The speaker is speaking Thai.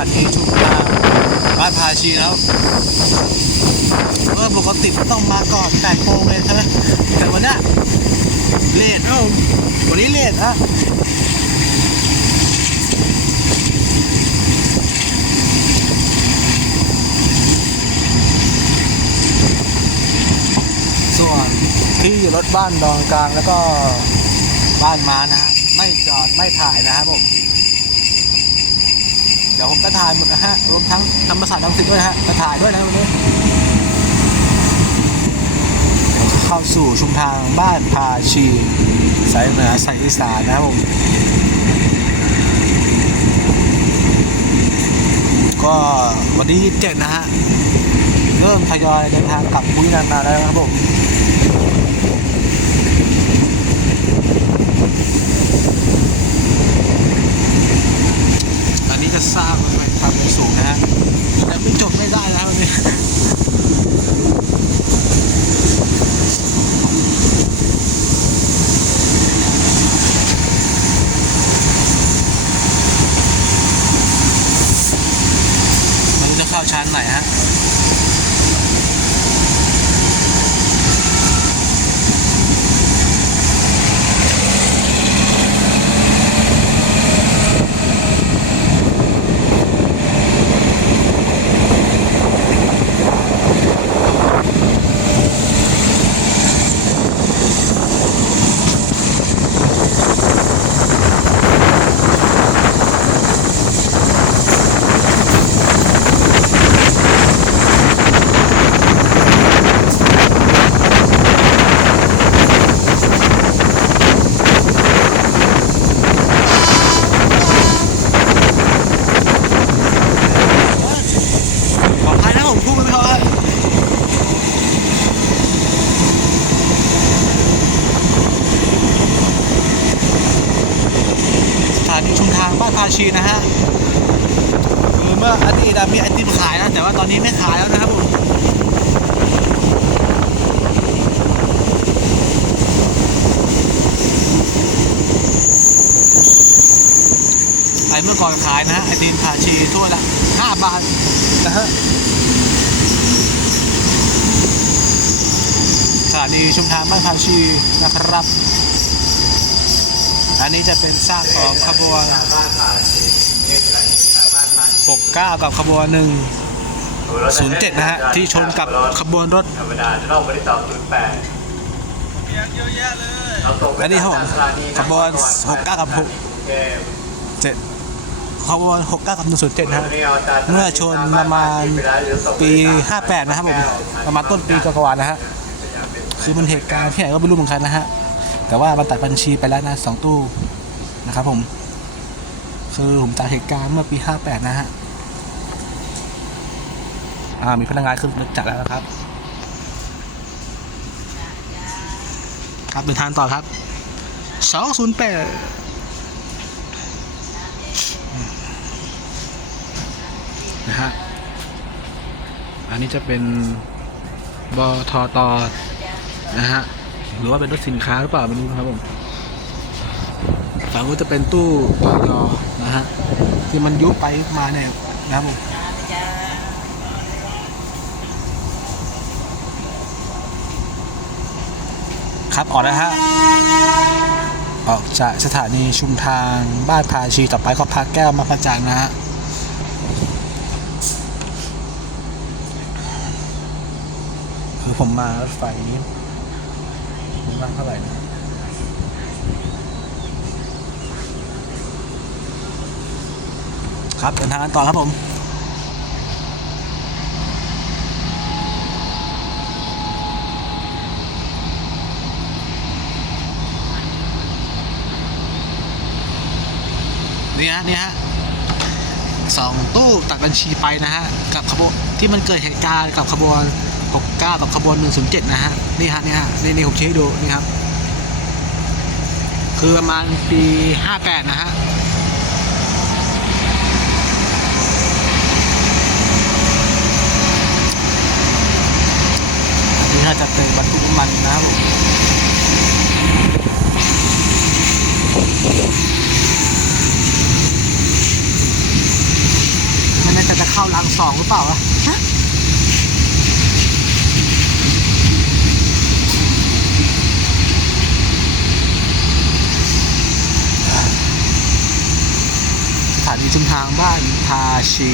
านที่ชุมทางบ้านพาชีแล้วเมื่อปกติมันต้องมาก่อนแปดโมงเลยใช่ไหมแต่วันเนี้ยเลทเอ้าวันนี้เลทอะส่วนที่รถบ้านดอนกลางแล้วก็บ้านมานะฮะไม่จอดไม่ถ่ายนะครับผมเดี๋ยวผมจะถ่ายหมดนะฮะ รวมทั้งธรรมศาสตร์รังสิตด้วยนะฮะจะถ่ายด้วยนะวันนี้เดี๋ยวเข้าสู่ชุมทางบ้านพาชีสายเหนือสายอีสานนะครับผมก็วันที่ 27 นะฮะ เริ่มทยอยเดินทางกลับพุ้ยนานมาแล้วนะครับผม ตอนนี้จะสร้างมันไปความเร็วสูงนะฮะแต่ไม่จบไม่ได้แล้ววันนี้ มันจะเข้าชั้นไหนฮะ ปลอดภัยนะผมพูดไม่เพราะฮะสถานีชุมทางบ้านพาชีนะฮะ คือเมื่ออดีตอะมีไอติมขายนะแต่ว่าตอนนี้ไม่ขายแล้วนะครับผมไอเมื่อก่อนขายนะไอติมพาชีถ้วยละ5บาทนะฮะสถานีชุมทางบ้านพาชีนะครับ อันนี้จะเป็นซากของขบวน 69กับขบวนหนึ่ง07 นะฮะ ที่ชนกับขบวนรถธรรมดาจะต้องไปที่สองศูนย์แปดและนี่ครับผมขบวน69กับ7ขบวน69กับ107นะฮะเมื่อชนประมาณปี58นะครับผม ประมาณต้นปีกวาๆนะฮะ คือมันเหตุการณ์ที่ไหนก็ไม่รู้เหมือนกันนะฮะ แต่ว่ามันตัดบัญชีไปแล้วนะสองตู้นะครับผม คือผมจากเหตุการณ์เมื่อปี58นะฮะ อ่ามีพนักงานขึ้นจักรแล้วนะครับ ครับเดินทางต่อครับ208นย์แปดนะฮะอันนี้จะเป็นบทตนะฮะหรือว่าเป็นรถสินค้าหรือเปล่าไม่รู้ครับผมฝั่งนู้นจะเป็นตู้ปอยอนะฮะที่มันยุบไปมาเนี่ยนะครับผม ครับออกแล้วฮะออกจากสถานีชุมทางบ้านพาชีต่อไปก็พาแก้วมาประจันนะฮะคือผมมารถไฟนี้ผมนั่งเท่าไหร่นะ ครับเดินทางกันต่อครับผม ฮะนี่ฮะสองตู้ตัดบัญชีไปนะฮะกับขบวนที่มันเกิดเหตุการณ์กับขบวน 69 กับขบวน 107 นะฮะนี่ฮะนี่ฮะนี่นี่ผมชี้ให้ดูนี่ครับ คือประมาณปี 58 นะฮะนนี้น่าจะเป็นบรรทุกน้ำมันนะครับ ผมเข้ารางสองหรือเปล่าวะสถานีชุมทางบ้านทาชี